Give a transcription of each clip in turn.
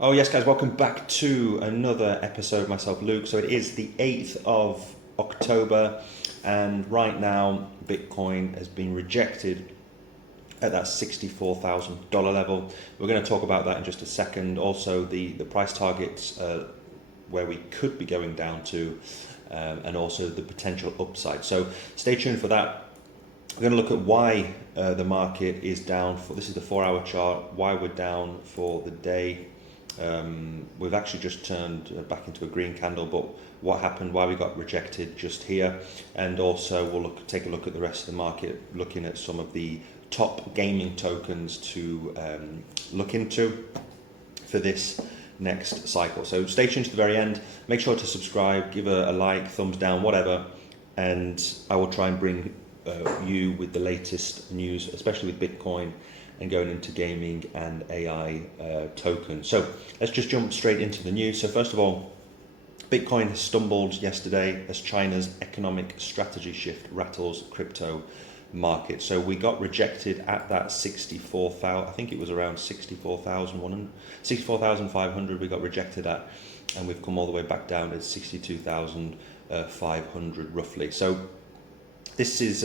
Oh yes guys, welcome back to another episode, myself Luke. So it is the 8th of October and right now Bitcoin has been rejected at that $64,000 level. We're going to talk about that in just a second. Also the price targets where we could be going down to and also the potential upside. So stay tuned for that. We're going to look at why the market is down. This is the 4-hour chart, why we're down for the day. We've actually just turned back into a green candle, but what happened, why we got rejected just here, and also we'll take a look at the rest of the market, looking at some of the top gaming tokens to look into for this next cycle. So stay tuned to the very end, make sure to subscribe, give a like, thumbs down, whatever, and I will try and bring you with the latest news, especially with Bitcoin and going into gaming and AI tokens. So let's just jump straight into the news. So first of all, Bitcoin has stumbled yesterday as China's economic strategy shift rattles crypto market. So we got rejected at that 64,000, I think it was around 64,500 we got rejected at, and we've come all the way back down to 62,500 roughly. So this is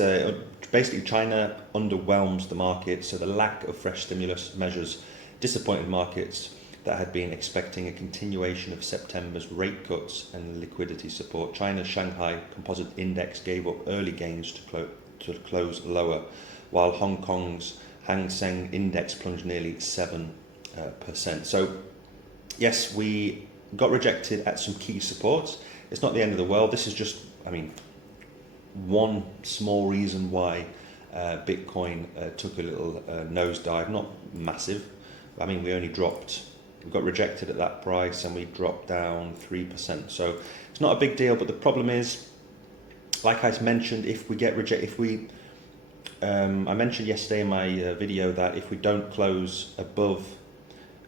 basically China underwhelms the market, so the lack of fresh stimulus measures disappointed markets that had been expecting a continuation of September's rate cuts and liquidity support. China's Shanghai Composite Index gave up early gains to close lower, while Hong Kong's Hang Seng Index plunged nearly 7%. So yes, we got rejected at some key supports. It's not the end of the world. This is just, one small reason why Bitcoin took a little nosedive, not massive. We got rejected at that price and we dropped down 3%. So it's not a big deal, but the problem is, like I mentioned, if we get rejected, I mentioned yesterday in my video that if we don't close above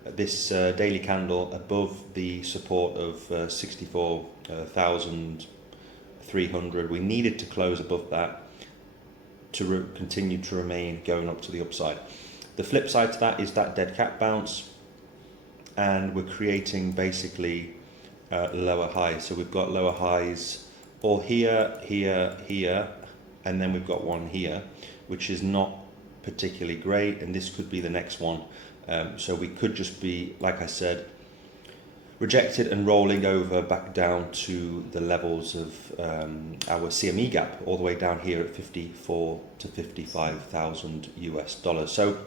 this daily candle, above the support of 64,300, we needed to close above that to continue to remain going up to the upside. The flip side to that is that dead cat bounce, and we're creating basically lower highs. So we've got lower highs all here, and then we've got one here, which is not particularly great, and this could be the next one. So we could just be, like I said, rejected and rolling over back down to the levels of our CME gap, all the way down here at 54 to 55,000 US dollars. So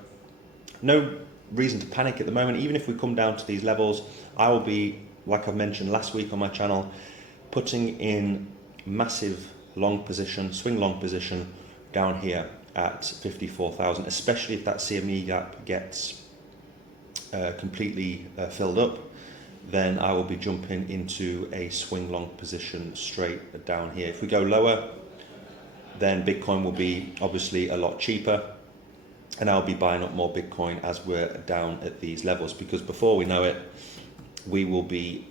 no reason to panic at the moment. Even if we come down to these levels, I will be, like I mentioned last week on my channel, putting in massive long position, swing long position down here at 54,000, especially if that CME gap gets completely filled up. Then I will be jumping into a swing long position straight down here. If we go lower, then Bitcoin will be obviously a lot cheaper, and I'll be buying up more Bitcoin as we're down at these levels, because before we know it, we will be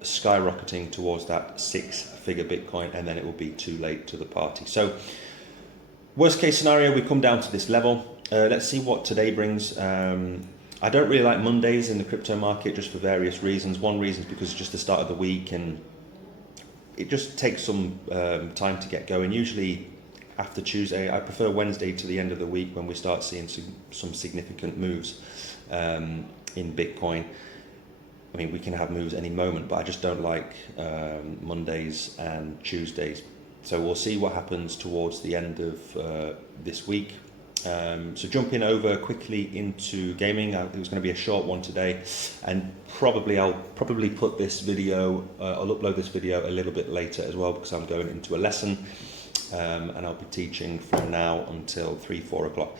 skyrocketing towards that 6-figure Bitcoin, and then it will be too late to the party. So worst case scenario, we come down to this level. Let's see what today brings. I don't really like Mondays in the crypto market, just for various reasons. One reason is because it's just the start of the week and it just takes some time to get going. Usually after Tuesday, I prefer Wednesday to the end of the week when we start seeing some significant moves in Bitcoin. We can have moves any moment, but I just don't like Mondays and Tuesdays. So we'll see what happens towards the end of this week. So jumping over quickly into gaming, it was going to be a short one today, and I'll put this video, I'll upload this video a little bit later as well, because I'm going into a lesson, and I'll be teaching from now until 3-4 o'clock.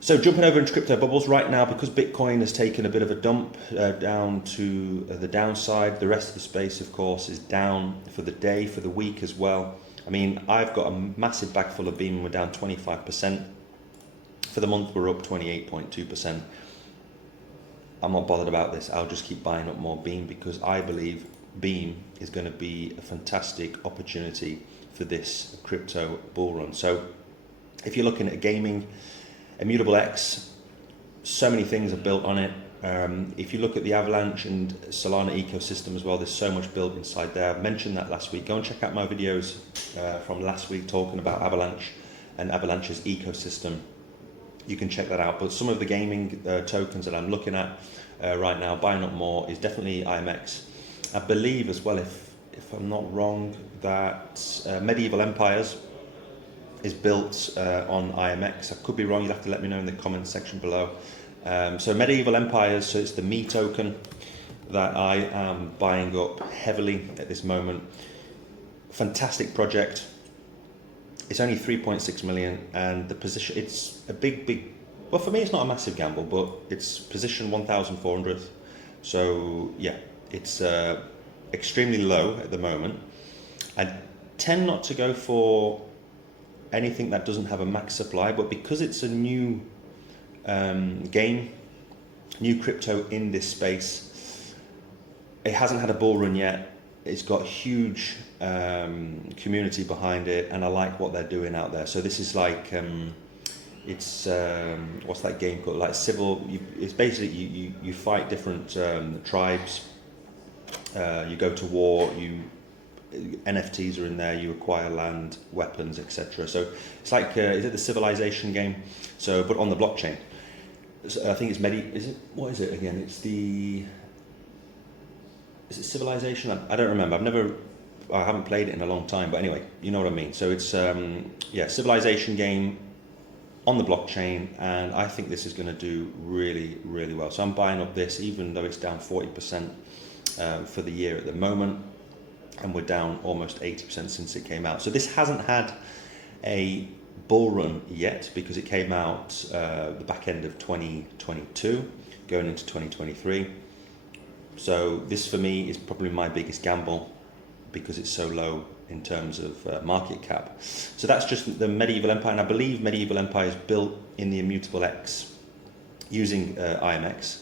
So jumping over into crypto bubbles right now, because Bitcoin has taken a bit of a dump down to the downside. The rest of the space, of course, is down for the day, for the week as well. I've got a massive bag full of Beam. We're down 25%. For the month, we're up 28.2%. I'm not bothered about this. I'll just keep buying up more Beam, because I believe Beam is going to be a fantastic opportunity for this crypto bull run. So if you're looking at gaming, Immutable X, so many things are built on it. If you look at the Avalanche and Solana ecosystem as well, there's so much built inside there. I mentioned that last week. Go and check out my videos from last week talking about Avalanche and Avalanche's ecosystem. You can check that out. But some of the gaming tokens that I'm looking at right now, buying up more, is definitely IMX. I believe as well, if I'm not wrong, that Medieval Empires is built on IMX. I could be wrong, you'll have to let me know in the comments section below. So Medieval Empires, so it's the me token that I am buying up heavily at this moment. Fantastic project. It's only 3.6 million, and the position, it's a big, well, for me it's not a massive gamble, but it's position 1,400th. So yeah, it's extremely low at the moment. I tend not to go for anything that doesn't have a max supply, but because it's a new game, new crypto in this space, it hasn't had a bull run yet. It's got huge community behind it, and I like what they're doing out there. So this is like it's what's that game called? Like civil. It's basically you fight different tribes. You go to war. NFTs are in there. You acquire land, weapons, etc. So it's like is it the Civilization game? So but on the blockchain. So I think it's what is it again? It's the. Is it Civilization? I don't remember. I haven't played it in a long time, but anyway, you know what I mean. So it's yeah, Civilization game on the blockchain, and I think this is going to do really, really well. So I'm buying up this, even though it's down 40% for the year at the moment, and we're down almost 80% since it came out. So this hasn't had a bull run yet because it came out the back end of 2022, going into 2023. So this for me is probably my biggest gamble because it's so low in terms of market cap. So that's just the Medieval Empire, and I believe Medieval Empire is built in the Immutable X using IMX.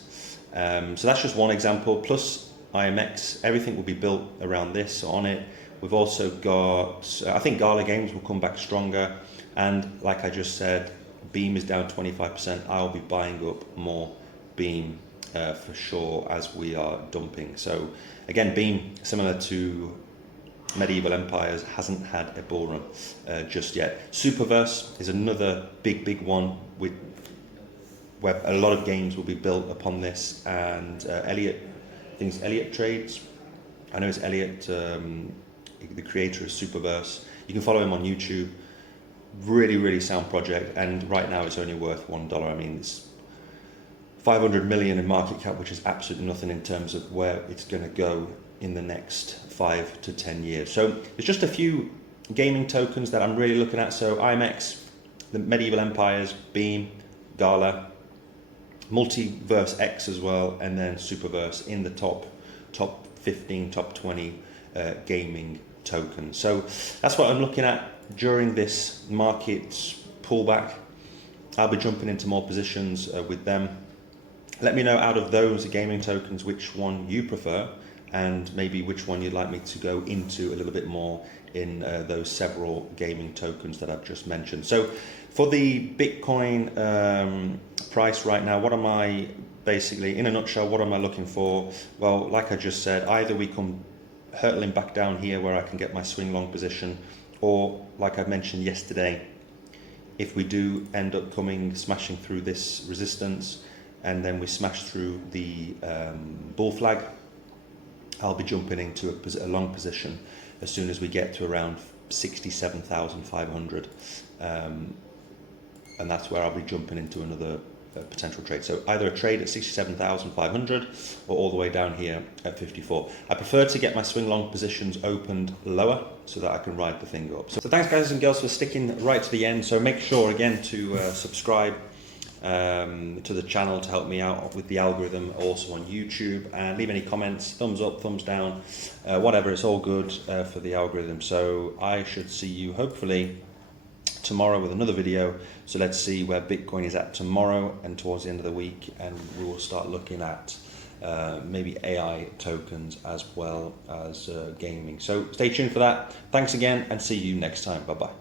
So that's just one example, plus IMX, everything will be built around this on it. We've also got, I think Gala Games will come back stronger, and like I just said, Beam is down 25%. I'll be buying up more Beam for sure as we are dumping. So again, Beam, similar to Medieval Empires, hasn't had a bull run just yet. Superverse is another big one where a lot of games will be built upon this, and Elliott, I think it's Elliott Trades. I know it's Elliott, the creator of Superverse. You can follow him on YouTube. Really sound project, and right now it's only worth $1. I mean, it's 500 million in market cap, which is absolutely nothing in terms of where it's going to go in the next 5 to 10 years. So there's just a few gaming tokens that I'm really looking at. So IMX, the Medieval Empires, Beam, Gala, Multiverse X as well, and then Superverse in the top 15, top 20 gaming tokens. So that's what I'm looking at during this market pullback. I'll be jumping into more positions with them. Let me know out of those gaming tokens which one you prefer, and maybe which one you'd like me to go into a little bit more in those several gaming tokens that I've just mentioned. So for the Bitcoin price right now, what am I basically, in a nutshell, what am I looking for? Well, like I just said, either we come hurtling back down here where I can get my swing long position, or like I mentioned yesterday, if we do end up smashing through this resistance, and then we smash through the bull flag, I'll be jumping into a long position as soon as we get to around 67,500, and that's where I'll be jumping into another potential trade. So either a trade at 67,500 or all the way down here at 54. I prefer to get my swing long positions opened lower so that I can ride the thing up. So thanks guys and girls for sticking right to the end. So make sure again to subscribe to the channel to help me out with the algorithm, also on YouTube, and leave any comments, thumbs up, thumbs down, whatever, it's all good for the algorithm. So I should see you hopefully tomorrow with another video. So let's see where Bitcoin is at tomorrow and towards the end of the week, and we will start looking at maybe AI tokens as well as gaming. So stay tuned for that. Thanks again, and see you next time. Bye bye.